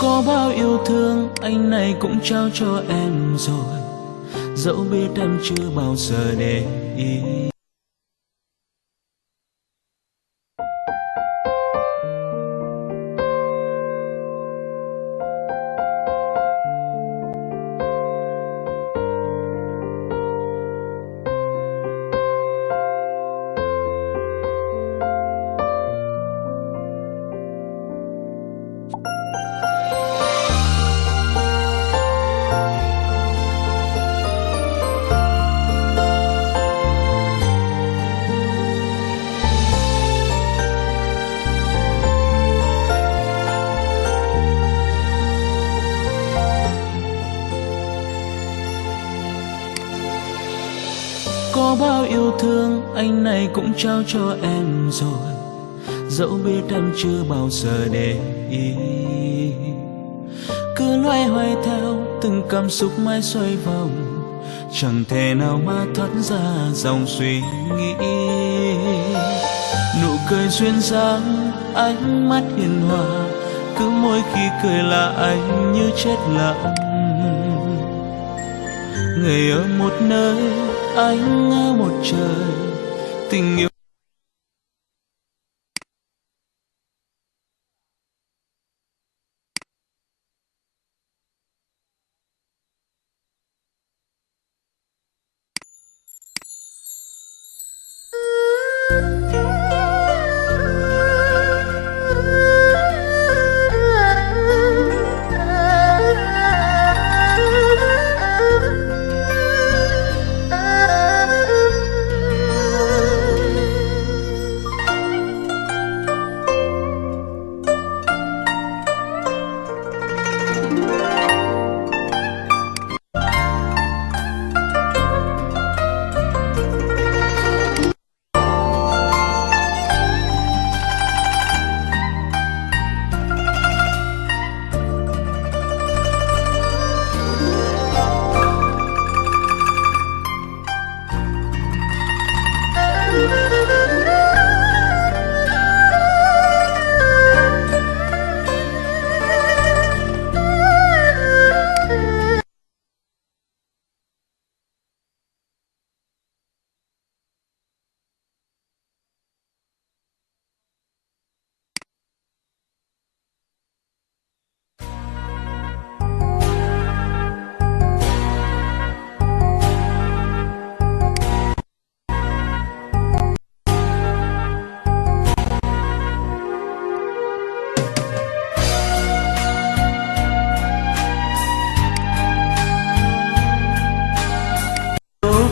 Có bao yêu thương anh này cũng trao cho em rồi, dẫu biết em chưa bao giờ để ý. Có bao yêu thương anh này cũng trao cho em rồi, dẫu biết em chưa bao giờ để ý. Cứ loay hoay theo từng cảm xúc mãi xoay vòng, chẳng thể nào mà thoát ra dòng suy nghĩ. Nụ cười duyên dáng, ánh mắt hiền hòa, cứ mỗi khi cười là anh như chết lặng. Người ở một nơi, anh ở một trời, tình yêu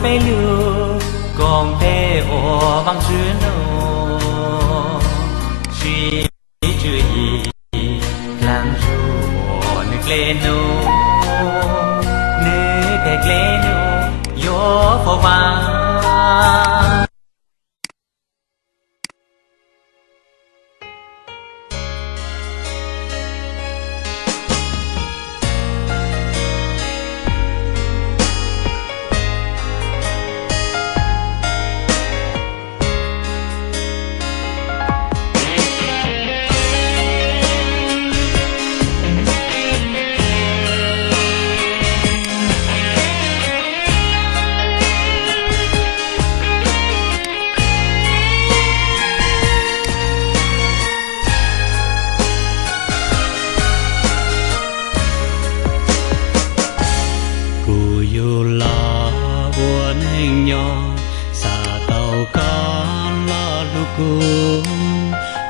bay lừa còn thế ồ băng xuyên ồ suy chưa gì làm dù nước lên ồ nước kẹt lên ồ gió phô vang.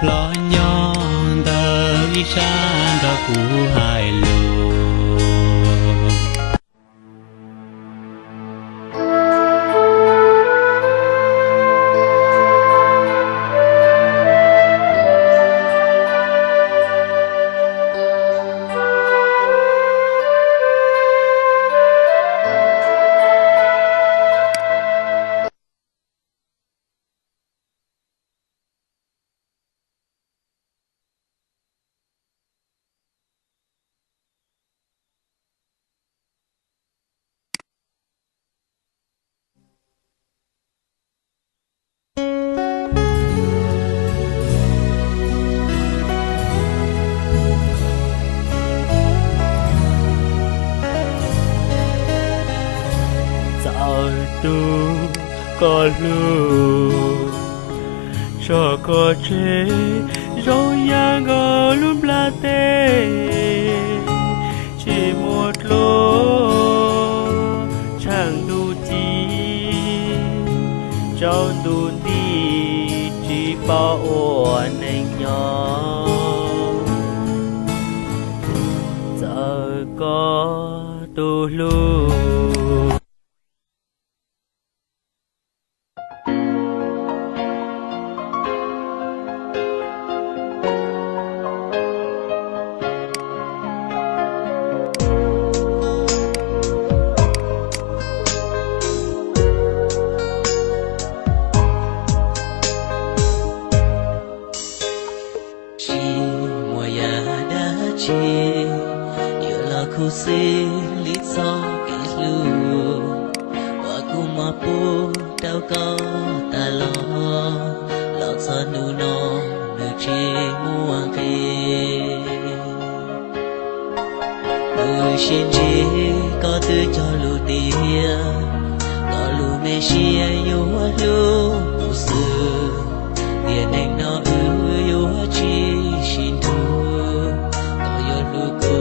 Lo nhon đời san đã cũ hai lùa. có lưu cho có chế dấu nhà ngờ luôn là tê chỉ một lô chẳng đủ chi cho đủ đi chỉ bao ổn anh nhỏ giờ có đủ lưu Kuse litso kelu Waku mapu tau ko talo Lọt sa nu no nu che muang ke Nu xin che có tư cho lu tia Có lu me xia yu lu u sư Tiền anh nó yu chi xin thu Có yu lu cô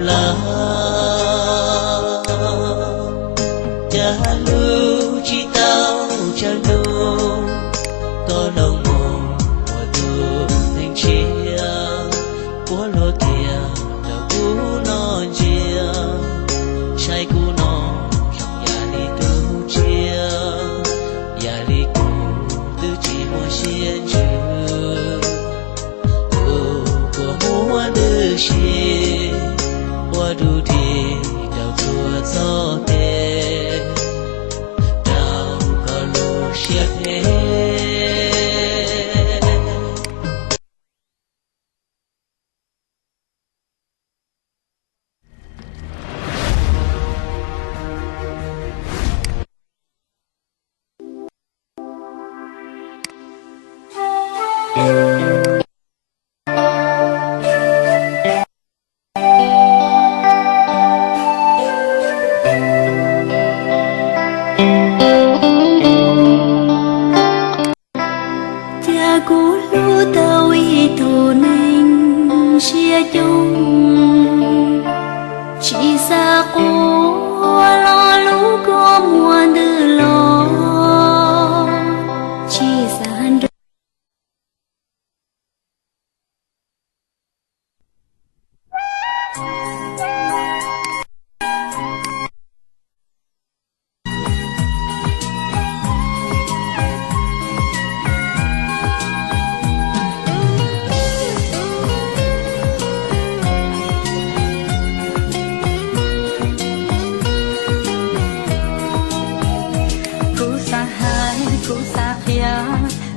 la cha lu chỉ tao cha lu có lòng mong của tu thành chia của lo kia đâu cú non chia sai cú non trong nhà đi tu chia nhà đi cú tư chỉ mua xiên chữ của mua đưa xiên qua đủ thì đào chùa gió tê đào có lúa xiết hết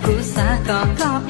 ku sa có